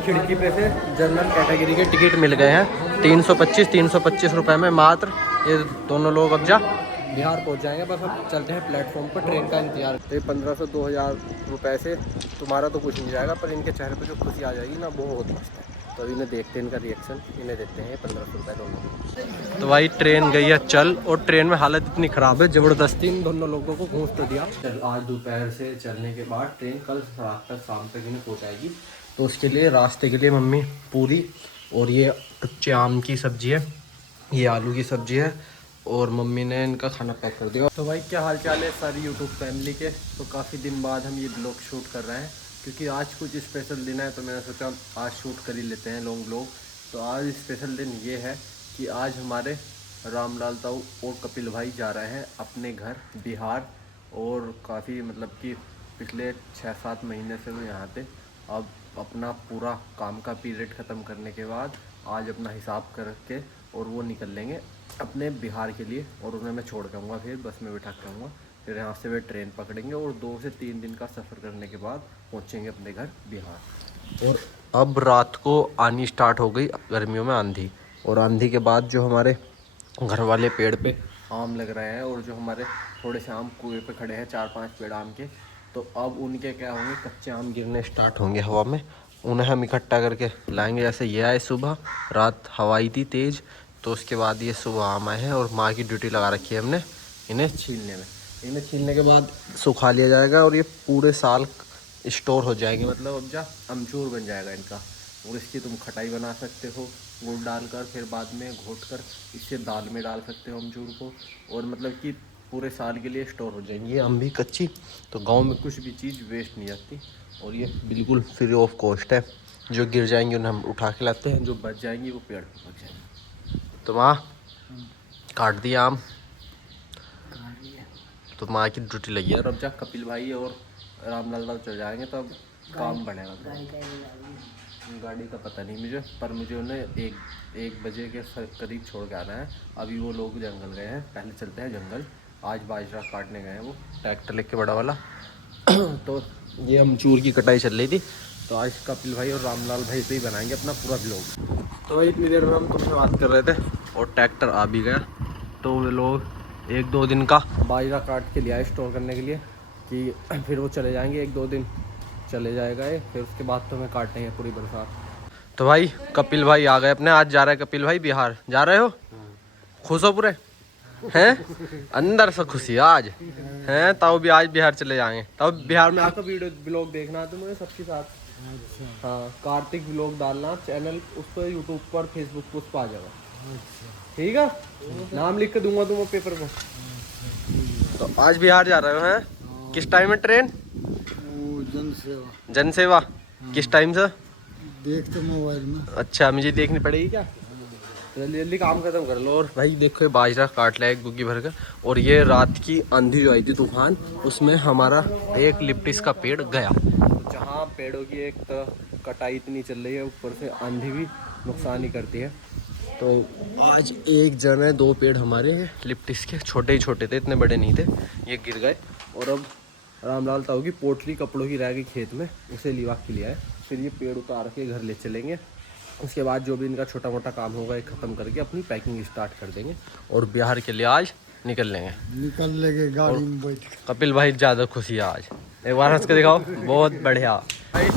खिड़की पे से जनरल कैटेगरी के टिकट मिल गए हैं 325 रुपए में मात्र। ये दोनों लोग अब जा बिहार पहुंच जाएंगे। बस अब चलते हैं प्लेटफॉर्म पर ट्रेन का इंतजार। तो 1500-2000 रुपए से तुम्हारा तो कुछ नहीं जाएगा, पर इनके चेहरे पे जो खुशी आ जाएगी ना वो बहुत मस्त है। तो अभी इन्हें देखते हैं, इनका रिएक्शन इन्हें देखते हैं। 1500 रुपये दोनों। तो भाई ट्रेन गई है चल, और ट्रेन में हालत इतनी ख़राब है, ज़बरदस्ती इन दोनों लोगों को घूस तो दिया। आज दोपहर से चलने के बाद ट्रेन कल रात तक शाम तक इन्हें पहुँचाएगी। तो उसके लिए रास्ते के लिए मम्मी पूरी और ये कच्चे आम की सब्ज़ी है, ये आलू की सब्ज़ी है, और मम्मी ने इनका खाना पैक कर दिया। तो भाई क्या हाल चाल है सारी यूट्यूब फैमिली के। तो काफ़ी दिन बाद हम ये ब्लॉग शूट कर रहे हैं, क्योंकि आज कुछ स्पेशल दिन है। तो मैंने सोचा आज शूट कर ही लेते हैं लॉन्ग ब्लॉग। तो आज स्पेशल दिन ये है कि आज हमारे रामलाल ताऊ और कपिल भाई जा रहे हैं अपने घर बिहार। और काफ़ी मतलब कि पिछले 6-7 महीने से वो यहाँ थे। अब अपना पूरा काम का पीरियड ख़त्म करने के बाद आज अपना हिसाब करके और वो निकल लेंगे अपने बिहार के लिए। और उन्हें मैं छोड़ के आऊँगा, फिर बस में बिठा के आऊँगा। फिर यहाँ से वे ट्रेन पकड़ेंगे और 2 से 3 दिन का सफ़र करने के बाद पहुँचेंगे अपने घर बिहार। और अब रात को आनी स्टार्ट हो गई गर्मियों में आंधी, और आंधी के बाद जो हमारे घर वाले पेड़ पे आम लग रहे हैं, और जो हमारे थोड़े से आम कुएँ पे खड़े हैं 4-5 पेड़ आम के, तो अब उनके क्या होंगे, कच्चे आम गिरने स्टार्ट होंगे हवा में। उन्हें हम इकट्ठा करके लाएंगे। जैसे ये आए सुबह, रात हवा आई थी तेज़, तो उसके बाद ये सुबह आम आए हैं। और माँ की ड्यूटी लगा रखी है हमने इन्हें छीलने में। इन्हें छीलने के बाद सुखा लिया जाएगा, और ये पूरे साल स्टोर हो जाएंगे। मतलब अब जा अमचूर बन जाएगा इनका। और इसकी तुम खटाई बना सकते हो गुड़ डालकर, फिर बाद में घोट कर इससे दाल में डाल सकते हो अमचूर को। और मतलब कि पूरे साल के लिए स्टोर हो जाएंगी। ये अम भी कच्ची, तो गांव में कुछ भी चीज़ वेस्ट नहीं जाती। और ये बिल्कुल फ्री ऑफ कॉस्ट है। जो गिर जाएंगी उन्हें हम उठा के लाते हैं, जो बच जाएंगी वो पेड़ पर बच जाएंगी। तो माँ काट दिया आम, तो माँ की ड्यूटी लगी है। और अब जा कपिल भाई और रामलाल चल जाएंगे, तो अब काम बढ़ेगा। गाड़ी का पता नहीं मुझे, पर मुझे उन्हें 1 बजे के करीब छोड़ के आना है। अभी वो लोग जंगल गए हैं, पहले चलते हैं जंगल। आज बाजरा काटने गए हैं वो, ट्रैक्टर लेके बड़ा वाला। तो ये अमचूर की कटाई चल रही थी। तो आज कपिल भाई और रामलाल भाई से ही बनाएंगे अपना पूरा ब्लॉग। तो भाई इतनी देर में हम तुमसे बात कर रहे थे और ट्रैक्टर आ भी गया। तो वे लोग 1-2 दिन का बाजरा काट के लिया स्टोर करने के लिए, कि फिर वो चले जाएंगे। 1-2 दिन चले जाएगा ये, फिर उसके बाद तो हमें काटनी है पूरी बरसात। तो भाई कपिल भाई आ गए अपने। आज जा रहे हैं कपिल भाई बिहार। जा रहे हो? खुश हो पूरे हैं? अंदर से खुशी आज हैं। तब भी आज बिहार चले जाएंगे। तब बिहार में आकर वीडियो ब्लॉग देखना तुम्हें सबके साथ। हाँ, कार्तिक ब्लॉग डालना चैनल, उस पर यूट्यूब पर फेसबुक पर उस पर आ जाएगा। ठीक है, नाम लिख के दूंगा तुम्हें पेपर को। तो आज बिहार जा रहे हो हैं? किस टाइम है ट्रेन? जनसेवा किस टाइम से देखते मोबाइल में? अच्छा, मुझे देखनी पड़ेगी क्या? जल्दी जल्दी काम खत्म कर लो। और भाई देखो ये बाजरा काट लिया एक गुग्गी भर कर। और ये रात की आंधी जो आई थी तूफान, उसमें हमारा एक लिप्टिस का पेड़ गया। तो जहाँ पेड़ों की एक तो कटाई इतनी चल रही है, ऊपर से आंधी भी नुकसान ही करती है। तो आज एक जने 2 पेड़ हमारे लिप्टिस के छोटे ही छोटे थे, इतने बड़े नहीं थे, ये गिर गए। और अब रामलाल ताऊ की पोटली कपड़ों की रह गई खेत में, उसे लिवा के लिया है। फिर ये पेड़ उतार के घर ले चलेंगे। उसके बाद जो भी इनका छोटा मोटा काम होगा ये ख़त्म करके अपनी पैकिंग स्टार्ट कर देंगे, और बिहार के लिए आज निकल लेंगे गाड़ी में बैठ। कपिल भाई ज़्यादा खुशी है आज। एक बार हंस के दिखाओ, बहुत बढ़िया भाई।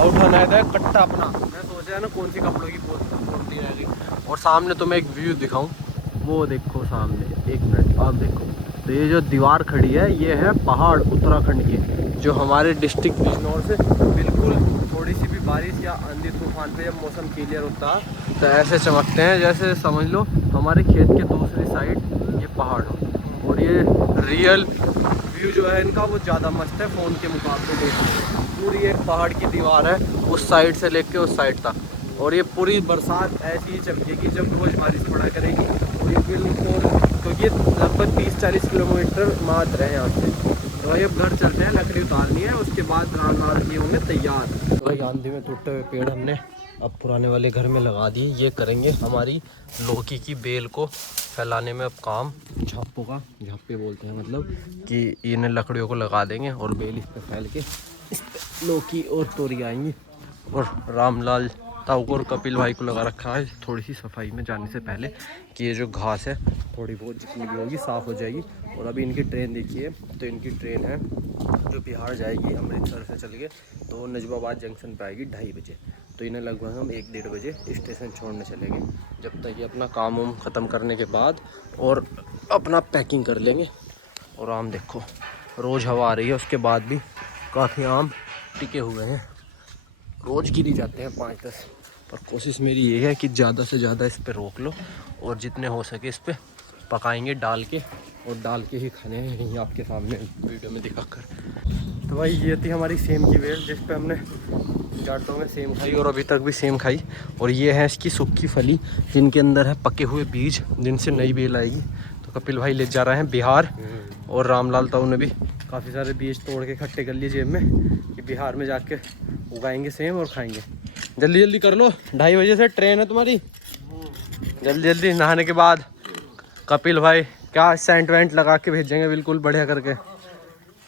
उठाना है कट्टा अपना। मैं सोच रहा ना कौन सी कपड़ों की पोटली रह गई। और सामने तुम्हें एक व्यू दिखाऊँ, वो देखो सामने, 1 मिनट आप देखो। तो ये जो दीवार खड़ी है ये है पहाड़ उत्तराखंड के, जो हमारे डिस्ट्रिक्ट बिजनौर से बिल्कुल थोड़ी सी भी बारिश या आंधी तूफान पे जब मौसम क्लियर होता है तो ऐसे चमकते हैं जैसे समझ लो हमारे खेत के दूसरी साइड ये पहाड़ हो। और ये रियल व्यू जो है इनका वो ज़्यादा मस्त है फ़ोन के मुकाबले देखने में। पूरी एक पहाड़ की दीवार है उस साइड से लेके उस साइड तक। और ये पूरी बरसात ऐसी ही चमकेगी जब रोज़ बारिश पड़ा करेगी। और ये बिल्कुल, क्योंकि ये लगभग 30-40 किलोमीटर मात्र है यहाँ से। तो भाई अब घर चलते हैं, लकड़ी उतारनी है, उसके बाद रामलाल ये होंगे तैयार। तो भाई आंधी में टूटे हुए पेड़ हमने अब पुराने वाले घर में लगा दिए। ये करेंगे हमारी लौकी की बेल को फैलाने में अब काम। झाप्पू का, झाप्पे बोलते हैं, मतलब कि इन लकड़ियों को लगा देंगे और बेल इस पर फैल के इस पर लौकी और तोरी आएंगी। और रामलाल ताऊ को और कपिल भाई को लगा रखा है थोड़ी सी सफाई में जाने से पहले कि ये जो घास है थोड़ी बहुत जितनी भी होगी साफ़ हो जाएगी। और अभी इनकी ट्रेन देखिए, तो इनकी ट्रेन है जो बिहार जाएगी अमृतसर से चल के, तो नजबाबाद जंक्शन पर आएगी 2:30 बजे। तो इन्हें लगभग हम 1-1:30 बजे स्टेशन छोड़ने चलेंगे, जब तक ये अपना काम वाम ख़त्म करने के बाद और अपना पैकिंग कर लेंगे। और आम देखो रोज़ हवा आ रही है, उसके बाद भी काफ़ी आम टिके हुए हैं, रोज़ गिरी जाते हैं 5-10। पर कोशिश मेरी ये है कि ज़्यादा से ज़्यादा इस पे रोक लो और जितने हो सके इस पे पकाएंगे डाल के, और डाल के ही खाने हैं यहीं आपके सामने वीडियो में दिखाकर। तो भाई ये थी हमारी सेम की वेल जिस पे हमने जाटों में सेम खाई और अभी तक भी सेम खाई। और ये है इसकी सूखी फली जिनके अंदर है पके हुए बीज, जिनसे नई बेल आएगी। तो कपिल भाई ले जा रहे हैं बिहार, और रामलाल ताऊ ने भी काफ़ी सारे बीज तोड़ के इकट्ठे कर लिए जेब में कि बिहार में जाके उगाएंगे सेम और खाएंगे। जल्दी जल्दी कर लो, 2:30 बजे से ट्रेन है तुम्हारी। जल्दी जल्दी नहाने के बाद कपिल भाई क्या सेंट वेंट लगा के भेजेंगे बिल्कुल बढ़िया करके।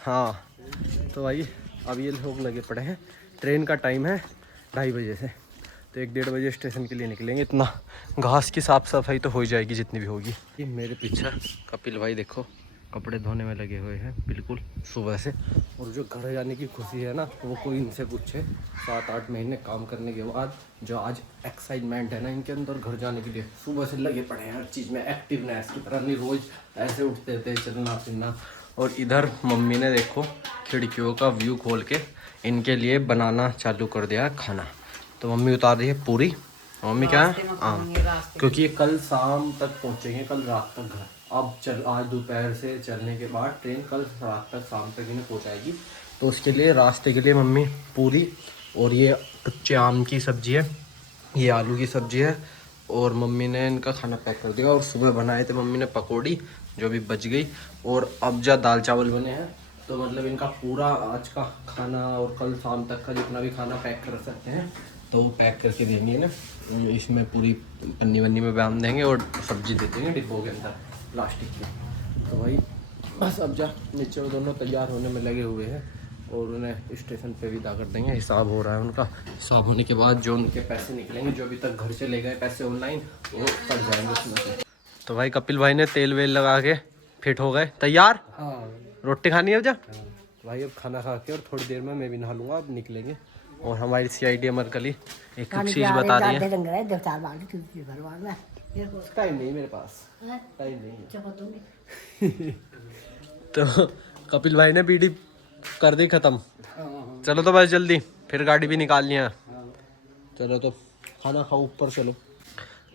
हाँ तो भाई अब ये लोग लगे पड़े हैं, ट्रेन का टाइम है 2:30 बजे से, तो 1-1:30 बजे स्टेशन के लिए निकलेंगे। इतना घास की साफ़ सफाई तो हो जाएगी जितनी भी होगी। ये मेरे पीछे कपिल भाई देखो कपड़े धोने में लगे हुए हैं बिल्कुल सुबह से। और जो घर जाने की खुशी है ना, वो कोई इनसे पूछे 7-8 महीने काम करने के बाद जो आज एक्साइटमेंट है ना इनके अंदर घर जाने के लिए, सुबह से लगे पड़े हैं हर चीज़ में, एक्टिवनेस की तरह नहीं, रोज़ ऐसे उठते थे चलना फिरना। और इधर मम्मी ने देखो खिड़कियों का व्यू खोल के इनके लिए बनाना चालू कर दिया खाना। तो मम्मी उतार रही है पूरी। मम्मी क्या है क्योंकि ये कल शाम तक पहुँचेंगे, कल रात तक घर। अब आज दोपहर से चलने के बाद ट्रेन कल रात तक शाम तक इन्हें पहुँचाएगी। तो उसके लिए रास्ते के लिए मम्मी पूरी, और ये कच्चे आम की सब्ज़ी है, ये आलू की सब्ज़ी है, और मम्मी ने इनका खाना पैक कर दिया। और सुबह बनाए थे मम्मी ने पकौड़ी जो भी बच गई, और अब जो दाल चावल बने हैं। तो मतलब इनका पूरा आज का खाना और कल शाम तक का जितना भी खाना पैक कर सकते हैं तो वो पैक करके देंगे ना, इसमें पूरी पन्नी वन्नी में बांध देंगे और सब्जी दे देंगे डिब्बों के अंदर प्लास्टिक की। तो भाई बस अब जा नीचे वो दोनों तैयार होने में लगे हुए हैं और उन्हें स्टेशन पे विदा कर देंगे। हिसाब हो रहा है उनका, हिसाब होने के बाद जो उनके पैसे निकलेंगे, जो अभी तक घर से ले गए पैसे ऑनलाइन, वो कट जाएंगे उसमें से। तो भाई कपिल भाई ने तेल वेल लगा के फिट हो गए तैयार। रोटी खानी है अब जा। तो भाई अब खाना खा के और थोड़ी देर में मैं भी नहा लूँगा, अब निकलेंगे। और हमारी CID अमरकली एक चीज़ बता रही है। टाइम नहीं मेरे पास, टाइम नहीं। तो कपिल भाई ने बीड़ी कर दी ख़त्म। चलो तो बस जल्दी, फिर गाड़ी भी निकालनी है। चलो तो खाना खाओ, ऊपर चलो।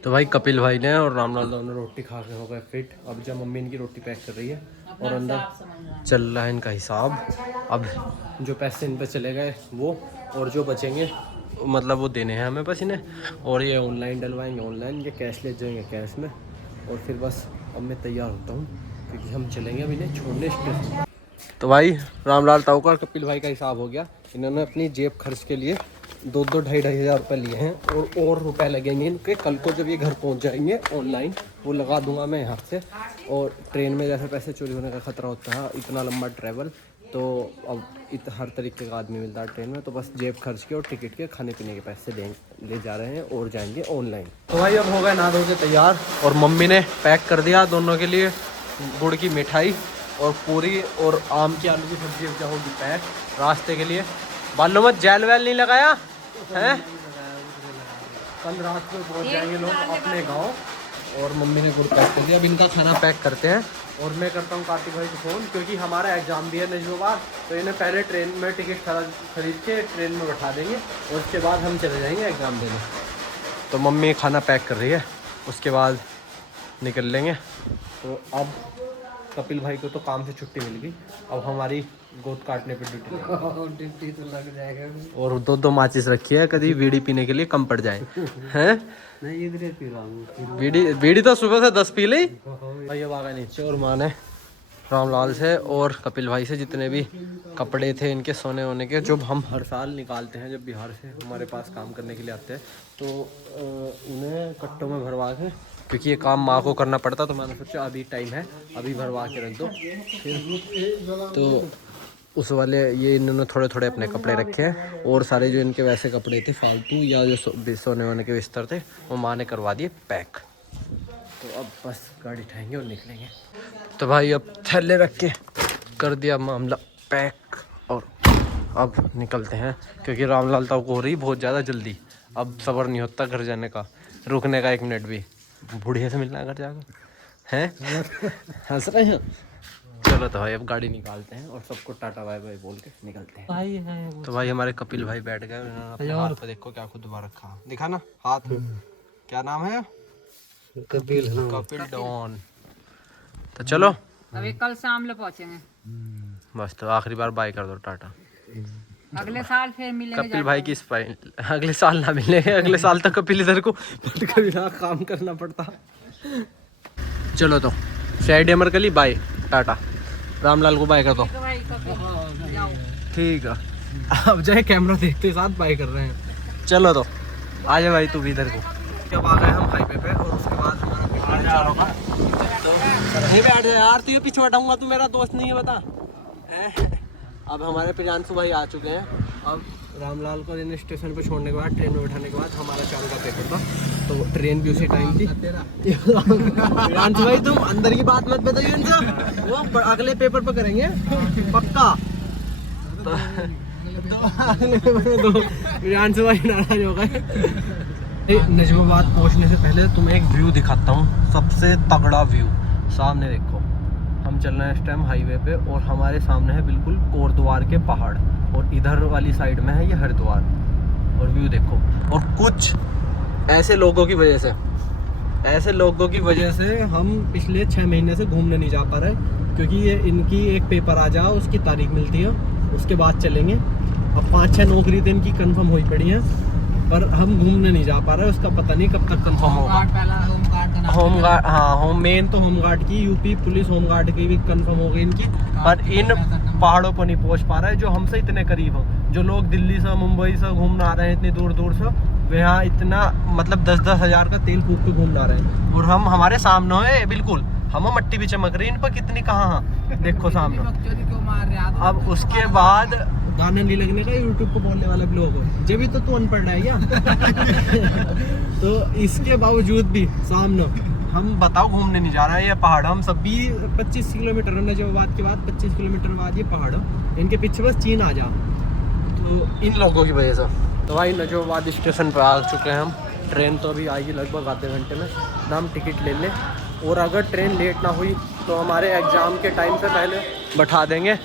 तो भाई कपिल भाई ने और रामलाल ने रोटी खा के हो गए फिट। अब जब मम्मी इनकी रोटी पैक कर रही है और अंदर चल रहा है इनका हिसाब। अब जो पैसे इन पे चले गए वो, और जो बचेंगे मतलब वो देने हैं हमें बस इन्हें। और ये ऑनलाइन डलवाएंगे ऑनलाइन, ये कैश ले जाएंगे कैश में। और फिर बस अब मैं तैयार होता हूँ क्योंकि हम चलेंगे अब इन्हें छोड़ने स्टेशन। तो भाई रामलाल ताऊ का और कपिल भाई का हिसाब हो गया। इन्होंने अपनी जेब खर्च के लिए 2-2 हज़ार रुपये लिए हैं, और रुपए लगेंगे इनके कल को जब ये घर पहुंच जाएंगे ऑनलाइन, वो लगा दूंगा मैं यहाँ से। और ट्रेन में जैसे पैसे चोरी होने का ख़तरा होता है, इतना लंबा ट्रैवल, तो अब हर तरीके का आदमी मिलता है ट्रेन में, तो बस जेब खर्च के और टिकट के खाने पीने के पैसे ले जा रहे हैं और जाएंगे ऑनलाइन। तो भाई अब हो गए नहा धो के तैयार, और मम्मी ने पैक कर दिया दोनों के लिए गुड़ की मिठाई और पूरी और आम की आलू की सब्जी क्या होगी पैक रास्ते के लिए। बालों में जेल वेल नहीं लगाया है? कल रात को पहुंच जाएंगे लोग अपने गांव, और मम्मी ने गुड़ पैक कर दिया। अब इनका खाना पैक करते हैं और मैं करता हूँ कार्तिक भाई को फ़ोन, क्योंकि हमारा एग्ज़ाम भी है नजबाबाद। तो इन्हें पहले ट्रेन में टिकट खरीद के ट्रेन में बैठा देंगे और उसके बाद हम चले जाएंगे एग्ज़ाम देने। तो मम्मी खाना पैक कर रही है, उसके बाद निकल लेंगे। तो अब कपिल भाई को तो काम से छुट्टी मिल गई, अब हमारी गोद काटने पे ड्यूटी तो लग जाएगा। और 2-2 माचिस रखी है, कभी बीड़ी पीने के लिए कम पड़ जाए हैं। नहीं इधर पी रहा हूँ बीड़ी तो सुबह से 10 पी ली। भाई अब आ गए नीचे, और माँ ने रामलाल से और कपिल भाई से जितने भी कपड़े थे इनके सोने होने के, जो हम हर साल निकालते हैं जब बिहार से हमारे पास काम करने के लिए आते हैं, तो उन्हें कट्टों में भरवा के, क्योंकि ये काम माँ को करना पड़ता, तो मैंने सोचा अभी टाइम है अभी भरवा के रख दो। फिर तो उस वाले ये इन्होंने थोड़े थोड़े अपने कपड़े रखे हैं और सारे जो इनके वैसे कपड़े थे फालतू या जो सोने वोने के बिस्तर थे वो माँ ने करवा दिए पैक। तो अब बस गाड़ी उठाएंगे और निकलेंगे। तो भाई अब थैले रख के कर दिया मामला पैक और अब निकलते हैं, क्योंकि रामलाल ताऊ को हो रही बहुत ज़्यादा जल्दी। अब सब्र नहीं होता घर जाने का, रुकने का 1 मिनट भी। बुढ़िया से मिलना है घर जाकर, हैं हंस रहे हैं। चलो तो भाई अब गाड़ी निकालते हैं और सबको टाटा बाय बाय बोल के निकलते हैं। भाई है तो भाई हमारे कपिल भाई बैठ गए, उन्होंने अपने हाथ पे देखो क्या खुदवा रखा, दिखा ना हाथ, क्या नाम है? कपिल डॉन। तो चलो अभी कल शाम ले पहुंचेंगे बस। तो आखिरी बार बाय कर दो टाटा। अगले साल फिर मिलेंगे। कपिल भाई की स्पाइन अगले साल ना मिलेंगे, अगले साल तक कपिल इधर को कभी ना काम करना पड़ता। चलो तो शायद अमरकली बाय टाटा, रामलाल को बाय कर दो। ठीक है अब जाए कैमरा देखते साथ बाय कर रहे हैं। चलो तो आ जा भाई तू भी इधर को। जब आ गए हम हाईवे पे और उसके बाद हमारा पीछे चारों का तो नहीं बैठ जाए यार, तू पीछे बैठाऊंगा, तू मेरा दोस्त नहीं है बता। अब हमारे प्रियांशु भाई आ चुके हैं। अब रामलाल को इन स्टेशन पे छोड़ने के बाद ट्रेन में बैठाने के बाद हमारा चारों का पेपर था, तो ट्रेन भी उसी टाइम थी। प्रियांशु भाई तुम अंदर की बात मत बताइए इनसे, वो अगले पेपर पे करेंगे पक्का। तो प्रियांशु भाई नाराज हो गए। नजमाबाद पहुंचने से पहले तुम्हें एक व्यू दिखाता हूँ, सबसे तगड़ा व्यू। सामने देखो, हम चल रहे हैं इस टाइम हाईवे पे और हमारे सामने है बिल्कुल कोटद्वार के पहाड़ और इधर वाली साइड में है ये हरिद्वार। और व्यू देखो, और कुछ ऐसे लोगों की वजह से हम पिछले 6 महीने से घूमने नहीं जा पा रहे, क्योंकि ये इनकी एक पेपर आ जाओ उसकी तारीख मिलती है, उसके बाद चलेंगे। अब 5-6 नौकरी तो इनकी कंफर्म हुई पड़ी है, पर हम घूमने नहीं जा पा रहे, उसका पता नहीं कब तक कंफर्म होगा। होमगार्ड, हाँ मेन तो होमगार्ड की, यूपी पुलिस होमगार्ड की भी कंफर्म हो गई इनकी, पर इन पहाड़ों पर नहीं पहुंच पा रहे जो हमसे इतने करीब हो। जो लोग दिल्ली से मुंबई से घूमने आ रहे हैं इतनी दूर दूर से, वे यहाँ इतना मतलब 10-10 हज़ार का तेल फूक के घूमने आ रहे हैं और हम हमारे सामने है बिल्कुल, हम मट्टी भी चमक रही इन पर कितनी कहाँ देखो सामने। अब उसके बाद गाना नहीं लगने का यूट्यूब को बोलने वाला ब्लॉग हो, जब भी तो तू अनपढ़ है क्या? तो इसके बावजूद भी सामने हम बताओ घूमने नहीं जा रहे हैं। ये पहाड़ हम सब भी 25 किलोमीटर नजमाबाद के बाद 25 किलोमीटर बाद ये पहाड़, इनके पीछे बस चीन आ जा, तो इन लोगों की वजह से। तो भाई नजमाबाद स्टेशन पर आ चुके हैं हम। ट्रेन तो अभी आएगी लगभग आधे घंटे में, हम टिकट ले लें और अगर ट्रेन लेट ना हुई तो हमारे एग्ज़ाम के टाइम से पहले बैठा देंगे।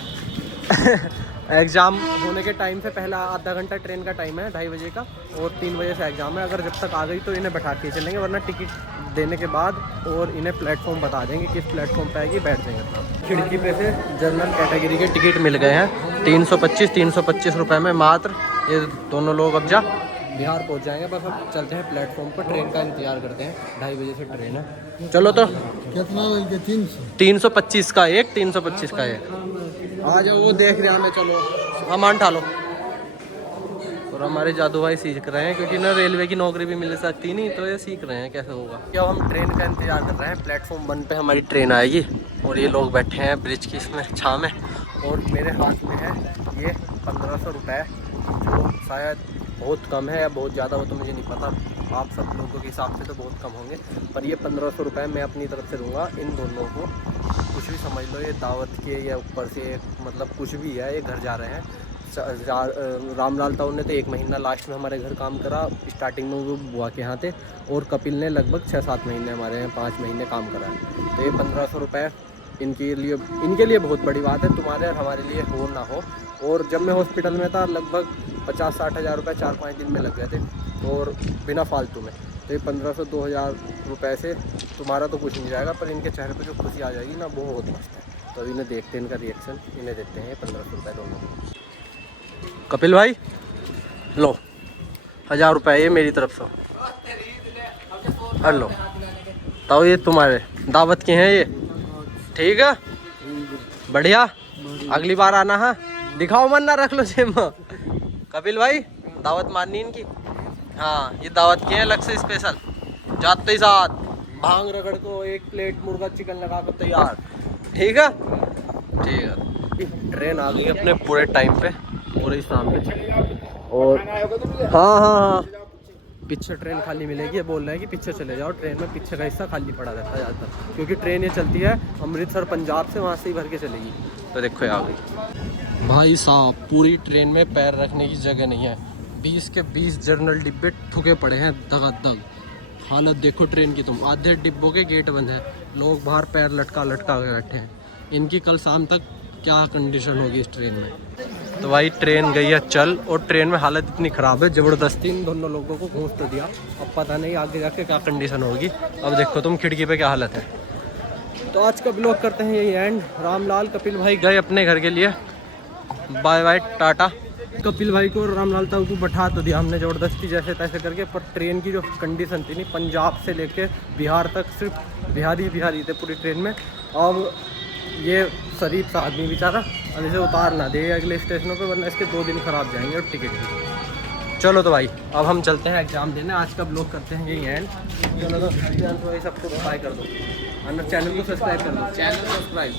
एग्ज़ाम होने के टाइम से पहला आधा घंटा ट्रेन का टाइम है 2:30 बजे का और 3 बजे से एग्ज़ाम है। अगर जब तक आ गई तो इन्हें बैठा के चलेंगे, वरना टिकट देने के बाद और इन्हें प्लेटफॉर्म बता देंगे किस प्लेटफॉर्म पे आएगी, बैठ जाएंगे अपना। खिड़की पे से जनरल कैटेगरी के टिकट मिल गए हैं 325 रुपये में मात्र। ये दोनों लोग अब जा बिहार पहुंच जाएंगे। बस अब चलते हैं प्लेटफॉर्म पर, ट्रेन का इंतजार करते हैं, 2:30 बजे से ट्रेन है। चलो तो कितना लेंगे? 325 का एक, 325 का एक। आ जाओ, वो देख रहे हैं। चलो सामान उठा लो। और हमारे जादू भाई सीख रहे हैं, क्योंकि ना रेलवे की नौकरी भी मिल सकती नहीं, तो ये सीख रहे हैं कैसे होगा। क्या हम ट्रेन का इंतजार कर रहे हैं, प्लेटफॉर्म 1 पे हमारी ट्रेन आएगी और ये लोग बैठे हैं ब्रिज की इसमें छाँ में, और मेरे हाथ में है ये 1500 रुपये, जो शायद बहुत कम है या बहुत ज़्यादा, वो तो मुझे नहीं पता, आप सब लोगों के हिसाब से तो बहुत कम होंगे, पर ये 1500 रुपये मैं अपनी तरफ से दूंगा इन दोनों को। कुछ भी समझ लो, ये दावत के या ऊपर से मतलब कुछ भी है, ये घर जा रहे हैं। रामलाल ताऊ ने तो 1 महीना लास्ट में हमारे घर काम करा, स्टार्टिंग में वो बुआ के यहाँ थे, और कपिल ने लगभग 6-7 महीने हमारे यहाँ 5 महीने काम करा है। तो ये 1500 रुपये इनके लिए बहुत बड़ी बात है, तुम्हारे और हमारे लिए हो ना हो। और जब मैं हॉस्पिटल में था लगभग 50-60 हज़ार रुपये 4-5 दिन में लग गए थे, और बिना फालतू में। तो ये 1500-2000 रुपये से तुम्हारा तो कुछ नहीं जाएगा, पर इनके चेहरे पे जो खुशी आ जाएगी ना, वो बहुत मस्त है। तो इन्हें देखते हैं, इनका रिएक्शन, इन्हें देते हैं 1500 रुपये दोनों। कपिल भाई लो 1000 रुपये ये मेरी तरफ से, लो तो ये तुम्हारे दावत के हैं ये, ठीक है, बढ़िया। अगली बार आना है, दिखाओ मन ना रख लो जेब में। कपिल भाई दावत माननी इनकी, हाँ ये दावत के हैं अलग से स्पेशल, जाते ही साथ भांग रगड़ को 1 प्लेट मुर्गा चिकन लगा कर तैयार, ठीक है ठीक है। अभी ट्रेन आ गई अपने पूरे टाइम पे, पूरे शाम पे। और हाँ, पीछे ट्रेन खाली मिलेगी। ये बोल रहे हैं कि पीछे चले जाओ, ट्रेन में पीछे का हिस्सा खाली पड़ा रहता है ज़्यादातर, क्योंकि ट्रेन ये चलती है अमृतसर पंजाब से, वहाँ से ही भर के चलेगी। तो देखो ये आ गई भाई साहब, पूरी ट्रेन में पैर रखने की जगह नहीं है। 20 के 20 जर्नल डिब्बे ठुके पड़े हैं दगादग। हालत देखो ट्रेन की तुम, आधे डिब्बों के गेट बंद हैं, लोग बाहर पैर लटका के बैठे हैं। इनकी कल शाम तक क्या कंडीशन होगी इस ट्रेन में। तो भाई ट्रेन गई है चल, और ट्रेन में हालत इतनी ख़राब है, ज़बरदस्ती इन दोनों लोगों को घूस तो दिया। अब पता नहीं आगे जाके क्या कंडीशन होगी। अब देखो तुम खिड़की पे क्या हालत है। तो आज का ब्लॉग करते हैं यही एंड। रामलाल कपिल भाई गए अपने घर के लिए, बाय बाय टाटा। कपिल भाई को और रामलाल तक को बैठा तो दिया हमने ज़बरदस्ती जैसे तैसे करके, पर ट्रेन की जो कंडीशन थी नहीं, पंजाब से लेके बिहार तक सिर्फ बिहारी थे पूरी ट्रेन में। अब ये शरीफ सा आदमी बेचारा अब इसे उतार ना दे अगले स्टेशनों पे, वरना इसके 2 दिन ख़राब जाएंगे और टिकट भी। चलो तो भाई अब हम चलते हैं एग्ज़ाम देने। आज का ब्लॉग करते हैं यही एंड। चलो तो भाई सबको बाय कर दो, चैनल को सब्सक्राइब कर दो, चैनल सब्सक्राइब